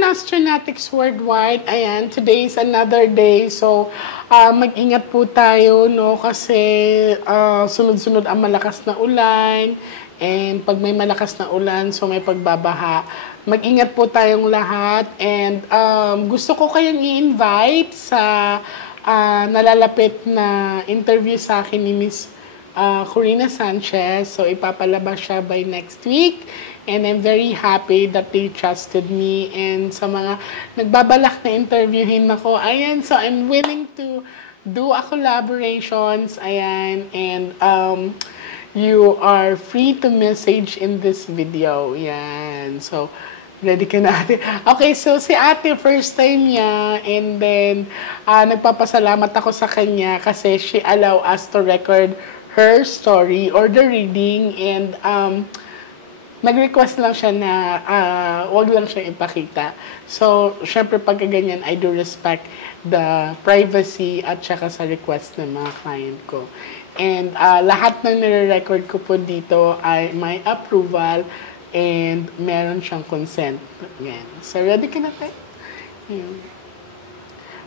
Nastronautics Worldwide, ayan, today is another day. So, mag-ingat po tayo, no? Kasi sunod-sunod ang malakas na ulan. And pag may malakas na ulan, so may pagbabaha. Mag-ingat po tayong lahat. And gusto ko kayong i-invite sa nalalapit na interview sa akin ni Miss Corina Sanchez. So, ipapalabas siya by next week. And I'm very happy that they trusted me. And sa mga nagbabalak na interviewin ako, ayan, so I'm willing to do a collaborations, ayan, and you are free to message in this video, yan. So, ready ka na, ate? Okay, so si ate, first time niya, and then nagpapasalamat ako sa kanya kasi she allow us to record her story or the reading, and nag-request lang siya na wag lang siya ipakita. So, syempre pagka ganyan, I do respect the privacy at saka sa request ng mga client ko. And lahat ng nire-record ko po dito ay may approval and meron siyang consent. Yan. So, ready ka na tayo?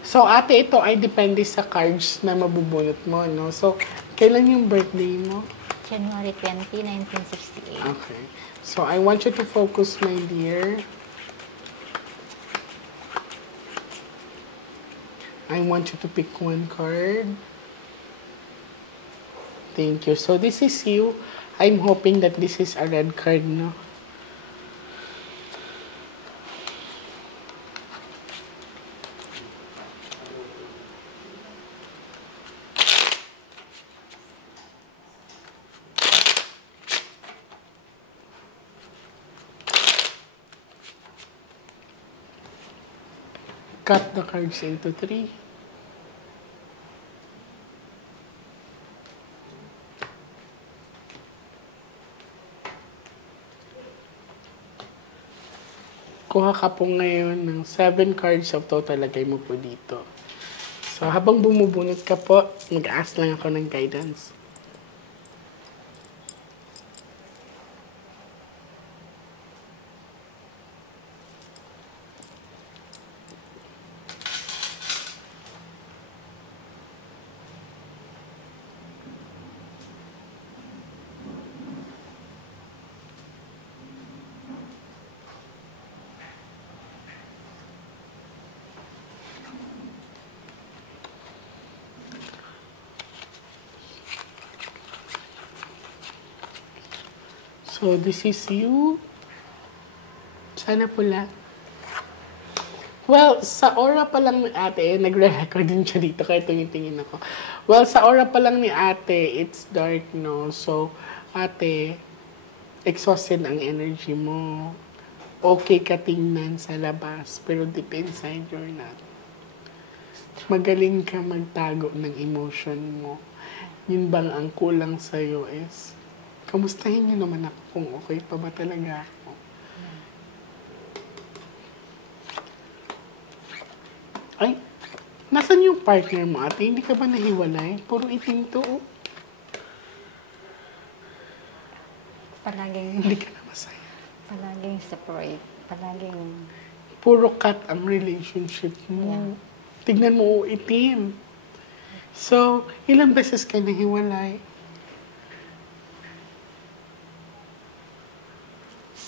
So, ate, ito ay depende sa cards na mabubunot mo, no? So, kailan yung birthday mo? January 20, 1968. Okay. So, I want you to focus, my dear. I want you to pick one card. Thank you. So, this is you. I'm hoping that this is a red card, no? Cut the cards into 3. Kuha ka po ngayon ng 7 cards of total. Lagay mo po dito. So, habang bumubunot ka po, mag-ask lang ako ng guidance. So, this is you. Sana pula. Well, sa aura pa lang ni ate, nagre-record din siya dito kaya tingin ako. Well, sa aura pa lang ni ate, it's dark, no? So, ate, exhausted ang energy mo. Okay ka tingnan sa labas, pero deep inside you're not. Magaling ka magtago ng emotion mo. Yun bang ang kulang sa'yo is, kamustahin niyo naman ako kung okay pa ba talaga ako. Ay, nasan yung partner mo, ate? Hindi ka ba nahiwalay? Puro itim to, oh. Palaging, Hindi ka na masaya. palaging separate. Palaging, Puro cut ang relationship mo. Yeah. Tignan mo, oh, itim. So, ilang beses ka nahiwalay?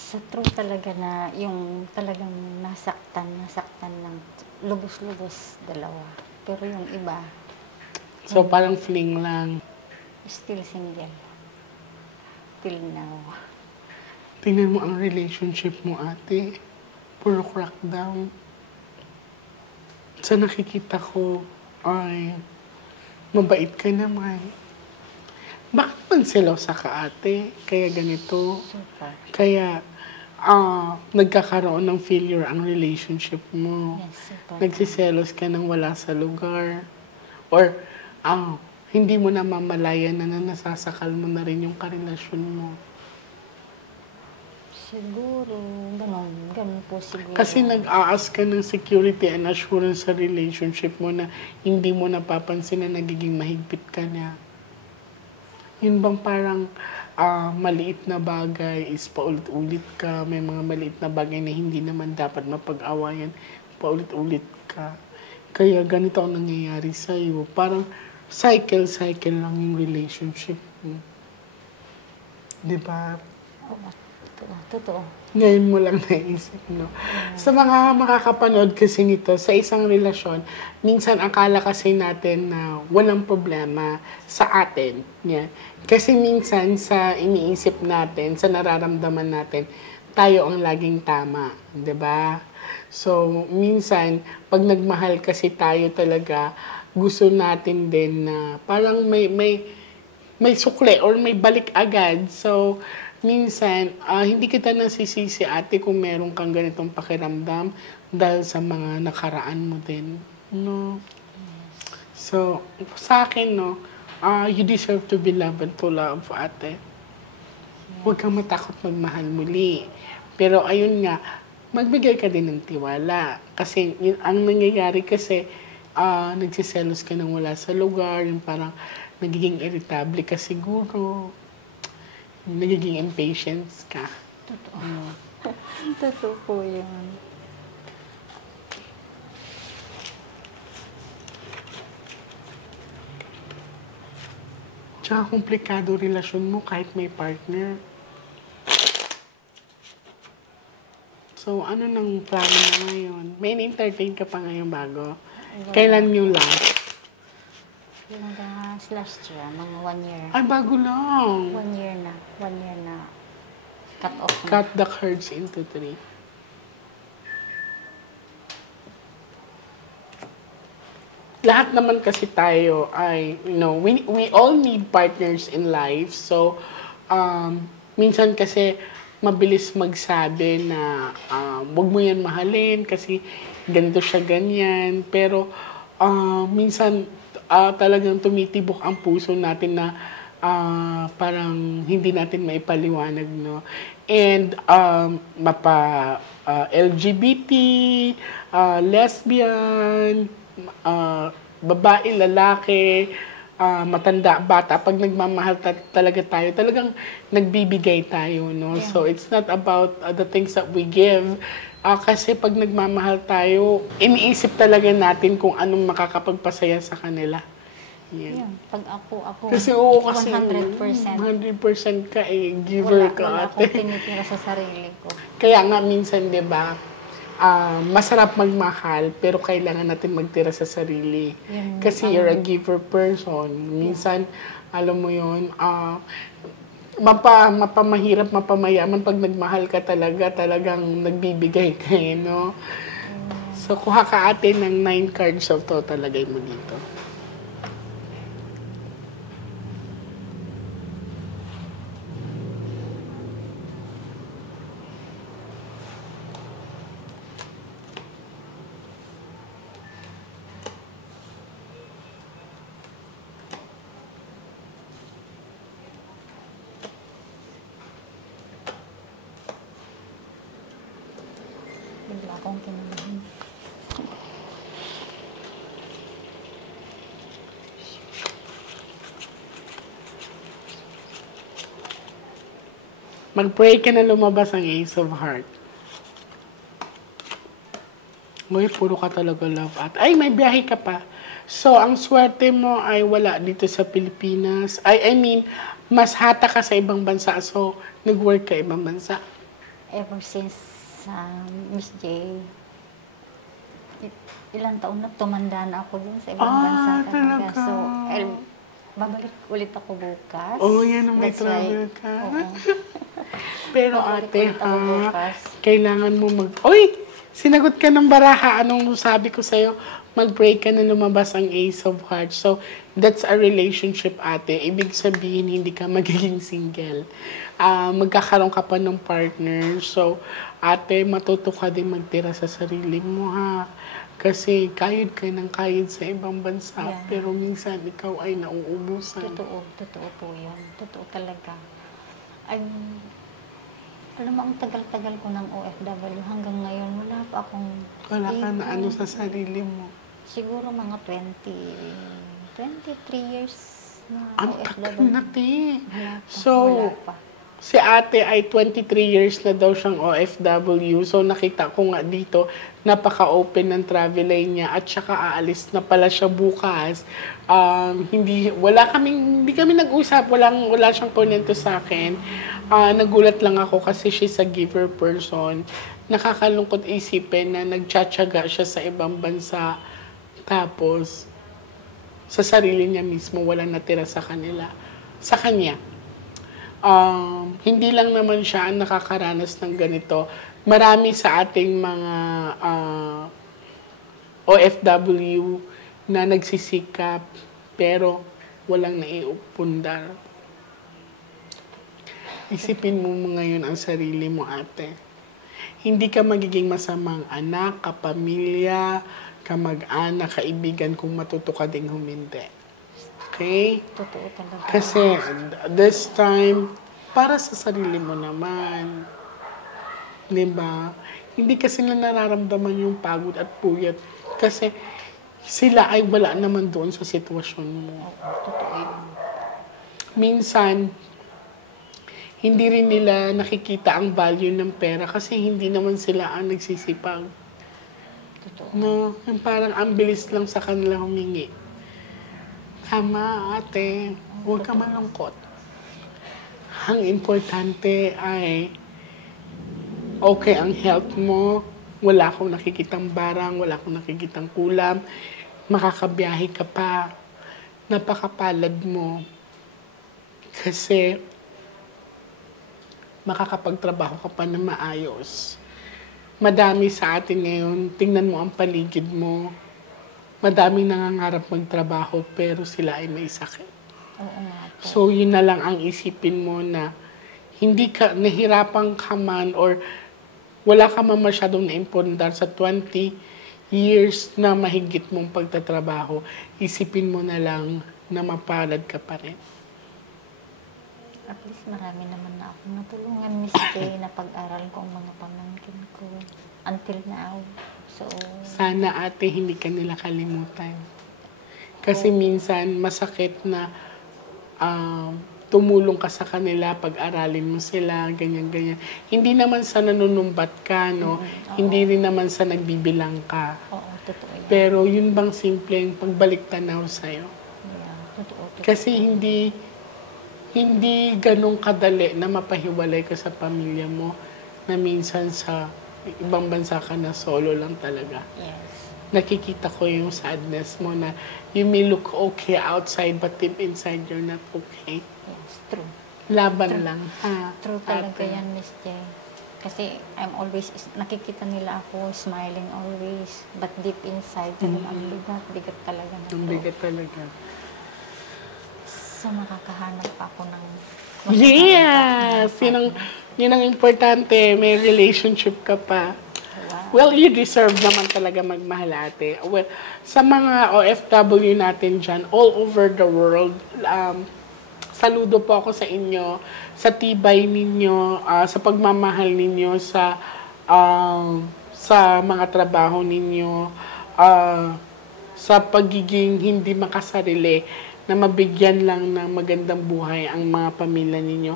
sa true talaga na yung talagang nasaktan lang. Lubos-lubos, dalawa. Pero yung iba, So, parang fling lang. still single. Till now. Tingnan mo ang relationship mo, ate. Puro crackdown. Sa nakikita ko, ay, mabait ka naman. Bakit man selosa ka, ate? Kaya ganito. Super. Kaya, nagkakaroon ng failure ang relationship mo. Yes, super. Nagsiselos ka nang wala sa lugar. Or, hindi mo na mamalayan na nasasakal mo na rin yung karelasyon mo. Siguro, ganun po siguro. Kasi nag-a-ask ka ng security and assurance sa relationship mo na hindi mo napapansin na nagiging mahigpit ka na. Yun bang parang maliit na bagay is paulit-ulit ka. May mga maliit na bagay na hindi naman dapat mapag-awayan. Paulit-ulit ka. Kaya ganito ang nangyayari sa'yo. Parang cycle lang yung relationship mo. Diba? Oo, totoo. Ngayon mo lang naisip, no? Sa mga makakapanood kasi nito, sa isang relasyon, minsan akala kasi natin na walang problema sa atin. Yeah. Kasi minsan sa iniisip natin, sa nararamdaman natin, tayo ang laging tama. 'Di ba? So, minsan, pag nagmahal kasi tayo talaga, gusto natin din na parang may sukle or may balik agad. So, minsan, hindi kita nasisisi ate kung meron kang ganitong pakiramdam dahil sa mga nakaraan mo din. No? So, sa akin, no, you deserve to be loved and to love, ate. Huwag kang matakot magmahal muli. Pero ayun nga, magbigay ka din ng tiwala. Kasi ang nangyayari kasi, nagsiselos ka nang wala sa lugar, yung parang nagiging irritable ka siguro. Nagiging impatient ka. Totoo. Totoo po yun. Tsaka komplikado relasyon mo kahit may partner. So, ano nang plano mo ngayon? May na-entertain ka pa ngayon bago? Kailan yung last? Yung last year, mga 1 year. Ay, bago lang. 1 year na. 1 year na cut off na. Cut the cards into 3. Lahat naman kasi tayo ay, we all need partners in life. So, minsan kasi mabilis magsabi na wag mo yan mahalin kasi ganito siya ganyan. Pero minsan talagang tumitibok ang puso natin na parang hindi natin maipaliwanag, no? And LGBT, lesbian, babae, lalaki, matanda, bata, pag nagmamahal talaga tayo, talagang nagbibigay tayo, no? Yeah. So, it's not about the things that we give. Kasi pag nagmamahal tayo, iniisip talaga natin kung anong makakapagpasaya sa kanila. Yan. Yeah. Pag ako, kasi oo, kasi 100%. 100% ka giver ka. Wala akong tinitira sa sarili ko. Kaya nga minsan, di ba, masarap magmahal, pero kailangan natin magtira sa sarili. Kasi you're a giver person. Minsan, alam mo yun, mapamahirap, mapamayaman pag nagmahal ka talagang nagbibigay ka, no? So, kuha ka atin ng 9 cards of total, lagay mo dito. Wala akong kinabahan. Mag-pray ka na lumabas ang Ace of Heart. Uy, puro ka talaga love at... Ay, may biyahe ka pa. So, ang swerte mo ay wala dito sa Pilipinas. I mean, mas hata ka sa ibang bansa. So, nag-work ka ibang bansa. Ever since Miss J, ilang taon na tumanda na ako dun sa ibang bansa talaga. So, babalik ulit ako bukas. Oh, yan ang may travel ka. Pero ate, kailangan mo Uy! Sinagot ka ng baraha. Anong sabi ko sa'yo? Mag-pray ka na lumabas ang Ace of Hearts. So, that's a relationship, ate. Ibig sabihin, hindi ka magiging single. Magkakaroon ka pa ng partner. So, ate, matuto ka din magtira sa sarili mo, ha? Kasi kayod ka ng kayod sa ibang bansa. Yeah. Pero minsan, ikaw ay nauubusan. Totoo po yun. Totoo talaga. Alam mo, ang tagal-tagal ko ng OFW hanggang ngayon, wala pa akong... Wala ka na ano sa sarili mo. Siguro mga 23 years na Ang tagal OFW. na, te. Wala pa. So, Wala pa. si ate ay 23 years na daw siyang OFW. So, nakita ko nga dito, napaka-open ng travel niya at saka aalis na pala siya bukas. Hindi kami nag-usap, wala siyang komento sa akin. Nagulat lang ako kasi she's a giver person. Nakakalungkot isipin na nagtsatsaga siya sa ibang bansa. Tapos, sa sarili niya mismo, wala natira sa kanya. Hindi lang naman siya ang nakakaranas ng ganito. Marami sa ating mga OFW na nagsisikap pero walang naiupundar. Isipin mo ngayon ang sarili mo, ate. Hindi ka magiging masamang anak, kapamilya, kamag-anak, kaibigan kung matuto ka ding humindi. Okay? Totoo talaga. Kasi this time, para sa sarili mo naman. Diba? Hindi kasi na nararamdaman yung pagod at puyat. Kasi sila ay wala naman doon sa sitwasyon mo. Totoo yun. Minsan, hindi rin nila nakikita ang value ng pera kasi hindi naman sila ang nagsisipag. Totoo. No? Yung parang ang bilis lang sa kanila humingi. Tama, ate. Huwag ka malungkot. Ang importante ay okay ang health mo, wala akong nakikitang barang, wala akong nakikitang kulam, makakabiyahe ka pa, napakapalad mo. Kasi makakapagtrabaho ka pa na maayos. Madami sa atin ngayon, tingnan mo ang paligid mo, madaming nangangarap magtrabaho pero sila ay may sakit. Oo nga po. So, yun na lang ang isipin mo na hindi ka nahirapan ka man or wala ka man masyadong naimpundar sa 20 years na mahigit mong pagtatrabaho, isipin mo na lang na mapalad ka pa rin. At least marami naman na akong natulungan, Miss J, na pag-aral ko ang mga pamangkin ko. Until now. So, Sana ate hindi ka nila kalimutan. Kasi minsan masakit na tumulong ka sa kanila, pag-aralin mo sila, ganyan-ganyan. Hindi naman sa nanunumbat ka, no? Hindi rin naman sa nagbibilang ka. oo, totoo yan. Pero yun bang simpleng pagbalik tanaw sa'yo? Yeah, totoo. Kasi hindi ganun kadali na mapahiwalay ka sa pamilya mo na minsan sa ibang bansa ka na solo lang talaga. Yes. Nakikita ko yung sadness mo na you may look okay outside but deep inside you're not okay. Yes, true. Laban lang, ha? True talaga ate? yan, Miss J. Kasi I'm always, nakikita nila ako smiling always. But deep inside, ang bigat talaga na Ang bigat talaga. So, makakahanap pa ako ng... Yes! Yun ang importante. May relationship ka pa. Wow. Well, you deserve naman talaga magmahal, ate. Well, sa mga OFW natin dyan, all over the world, saludo po ako sa inyo, sa tibay ninyo, sa pagmamahal ninyo, sa mga trabaho ninyo, sa pagiging hindi makasarili, na mabigyan lang ng magandang buhay ang mga pamilya ninyo.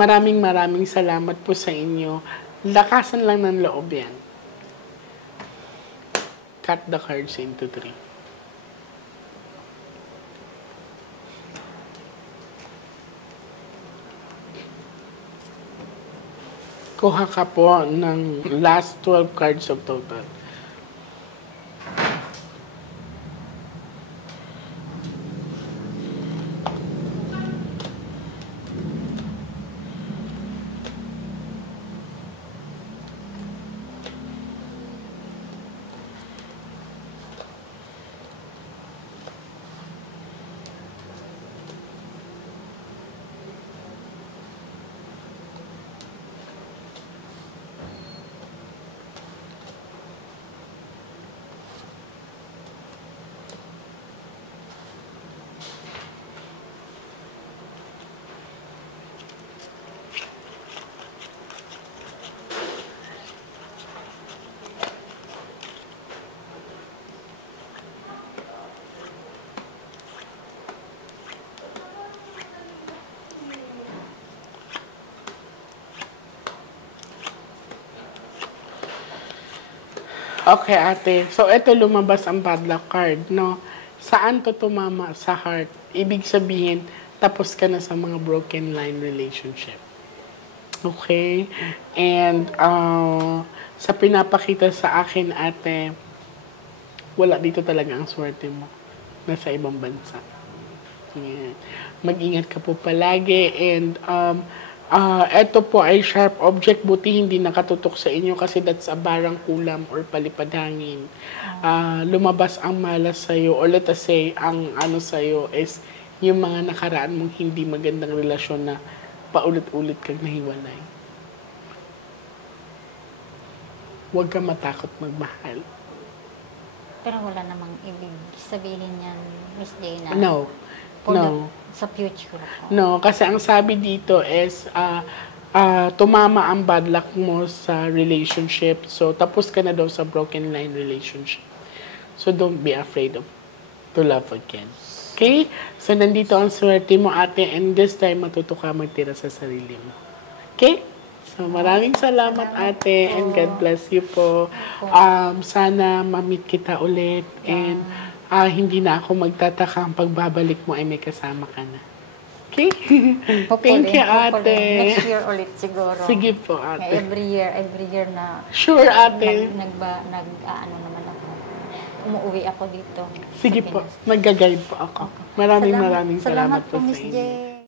Maraming salamat po sa inyo. Lakasan lang ng loob yan. Cut the cards into 3. Kuha ka po ng last 12 cards of total. Okay, ate. So, eto lumabas ang bad luck card, no? Saan to tumama? Sa heart. Ibig sabihin, tapos ka na sa mga broken line relationship. Okay? And, sa pinapakita sa akin, ate, wala dito talaga ang swerte mo. Nasa ibang bansa. Yan. Mag-ingat ka po palagi. And, eto po ay sharp object. Buti hindi nakatutok sa inyo kasi that's a barang kulam or palipad hangin. Lumabas ang malas sa'yo, or let us say, ang ano sa'yo is yung mga nakaraan mong hindi magandang relasyon na paulit-ulit kang nahiwalay. Huwag ka matakot magmahal. Pero wala namang ibig sabihin yan, Miss J, na No. for No. sa future po. No, kasi ang sabi dito is tumama ang bad luck mo sa relationship. So, tapos ka na daw sa broken line relationship. So, don't be afraid to love again. Okay? So, nandito ang swerte mo, ate, and this time matuto ka magtira sa sarili mo. Okay? So, maraming salamat, ate, and God bless you po. Sana ma-meet kita ulit, and hindi na ako magtataka ang pagbabalik mo ay may kasama ka na. Okay? Thank you, ate. Next year ulit siguro. Sige po, ate. Every year na Sure, ate. ano naman ako. Umuwi ako dito. Sige sa po, Pinas. mag-guide po ako. Maraming salamat po sa Miss inyo. J.